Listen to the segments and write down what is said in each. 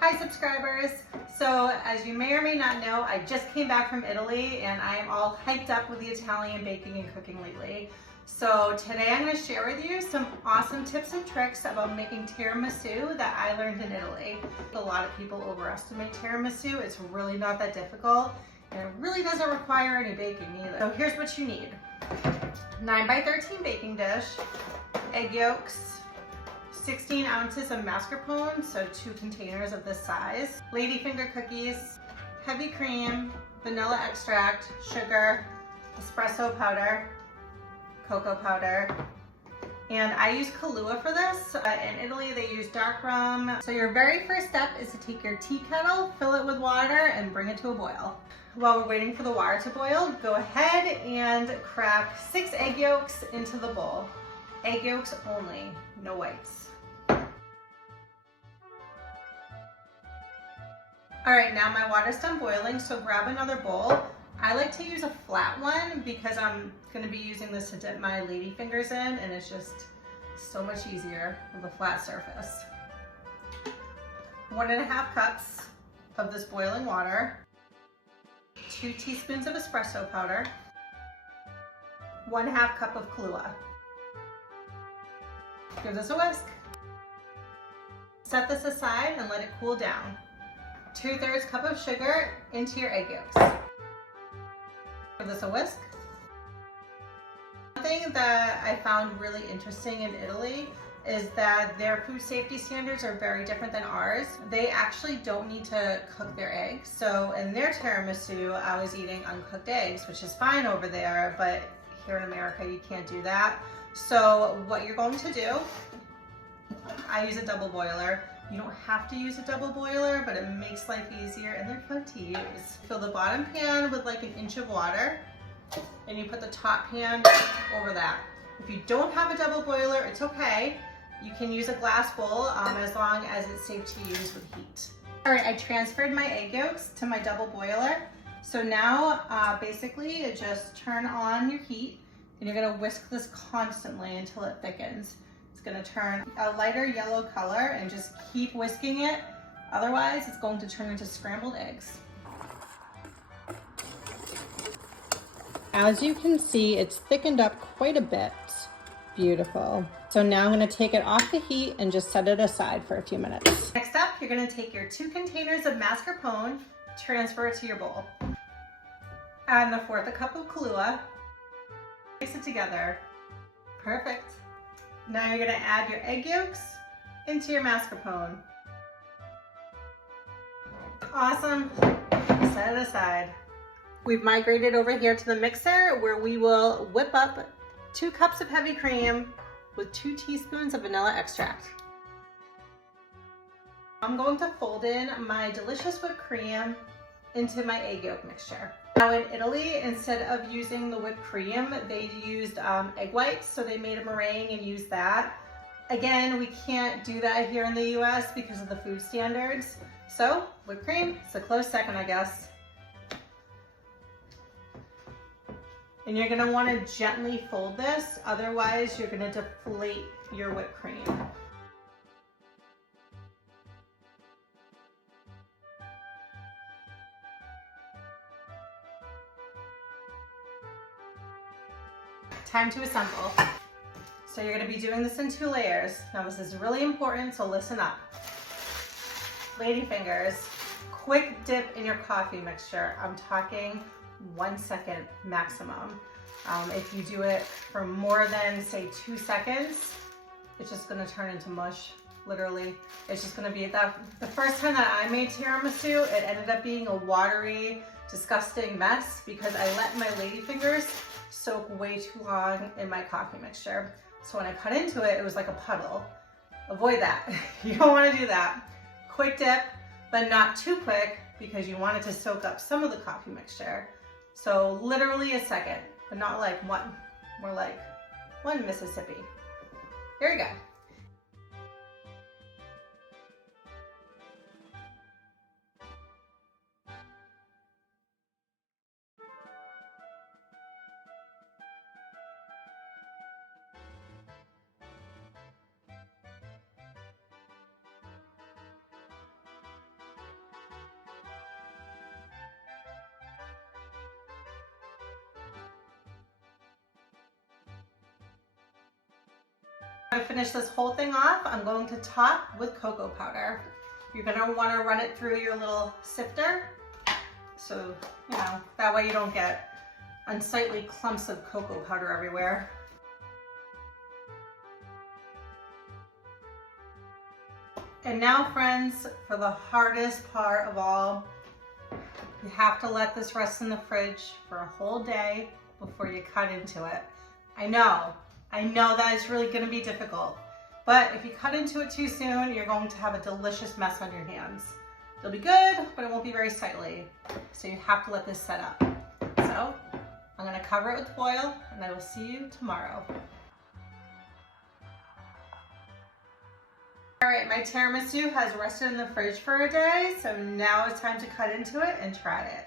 Hi subscribers! So as you may or may not know, I just came back from Italy and I am all hyped up with the Italian baking and cooking lately. So today I'm going to share with you some awesome tips and tricks about making tiramisu that I learned in Italy. A lot of people overestimate tiramisu. It's really not that difficult and it really doesn't require any baking either. So here's what you need. 9 by 13 baking dish, egg yolks, 16 ounces of mascarpone, so 2 containers of this size, ladyfinger cookies, heavy cream, vanilla extract, sugar, espresso powder, cocoa powder, and I use Kahlua for this. In Italy they use dark rum. So your very first step is to take your tea kettle, fill it with water, and bring it to a boil. While we're waiting for the water to boil, go ahead and crack 6 egg yolks into the bowl. Egg yolks only, no whites. All right, now my water's done boiling, so grab another bowl. I like to use a flat one because I'm gonna be using this to dip my lady fingers in, and it's just so much easier with a flat surface. 1.5 cups of this boiling water, 2 teaspoons of espresso powder, 1/2 cup of Kahlua. Give this a whisk. Set this aside and let it cool down. 2/3 cup of sugar into your egg yolks. Give this a whisk. One thing that I found really interesting in Italy is that their food safety standards are very different than ours. They actually don't need to cook their eggs. So in their tiramisu, I was eating uncooked eggs, which is fine over there, but here in America, you can't do that. So what you're going to do, I use a double boiler. You don't have to use a double boiler, but it makes life easier and they're fun to use. Fill the bottom pan with like 1 inch of water and you put the top pan over that. If you don't have a double boiler, it's okay. You can use a glass bowl as long as it's safe to use with heat. All right, I transferred my egg yolks to my double boiler. So now basically just turn on your heat and you're gonna whisk this constantly until it thickens. It's gonna turn a lighter yellow color and just keep whisking it. Otherwise, it's going to turn into scrambled eggs. As you can see, it's thickened up quite a bit. Beautiful. So now I'm gonna take it off the heat and just set it aside for a few minutes. Next up, you're gonna take your 2 containers of mascarpone, transfer it to your bowl. Add 1/4 cup of Kahlua, mix it together. Perfect. Now you're gonna add your egg yolks into your mascarpone. Awesome, set it aside. We've migrated over here to the mixer where we will whip up 2 cups of heavy cream with 2 teaspoons of vanilla extract. I'm going to fold in my delicious whipped cream into my egg yolk mixture. Now in Italy, instead of using the whipped cream, they used egg whites, so they made a meringue and used that. Again, we can't do that here in the US because of the food standards. So whipped cream, it's a close second, I guess. And you're gonna wanna gently fold this, otherwise you're gonna deflate your whipped cream. Time to assemble. So you're gonna be doing this in 2 layers. Now this is really important, so listen up. Lady fingers, quick dip in your coffee mixture. I'm talking 1 second maximum. If you do it for more than say 2 seconds, it's just gonna turn into mush, literally. It's just gonna be that. The first time that I made tiramisu, it ended up being a watery, disgusting mess because I let my lady fingers soak way too long in my coffee mixture. So when I cut into it, it was like a puddle. Avoid that. You don't want to do that. Quick dip, but not too quick because you want it to soak up some of the coffee mixture. So literally 1 second, but not like 1, more like 1 Mississippi. There you go. finish this whole thing off, I'm going to top with cocoa powder. You're gonna wanna run it through your little sifter. So, you know, that way you don't get unsightly clumps of cocoa powder everywhere. And now, friends, for the hardest part of all, you have to let this rest in the fridge for a whole day before you cut into it. I know that is really gonna be difficult, but if you cut into it too soon, you're going to have a delicious mess on your hands. It'll be good, but it won't be very sightly. So you have to let this set up. So I'm gonna cover it with foil, and I will see you tomorrow. All right, my tiramisu has rested in the fridge for a day, so now it's time to cut into it and try it.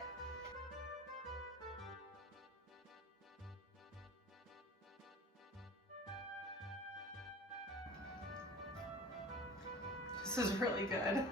This is really good.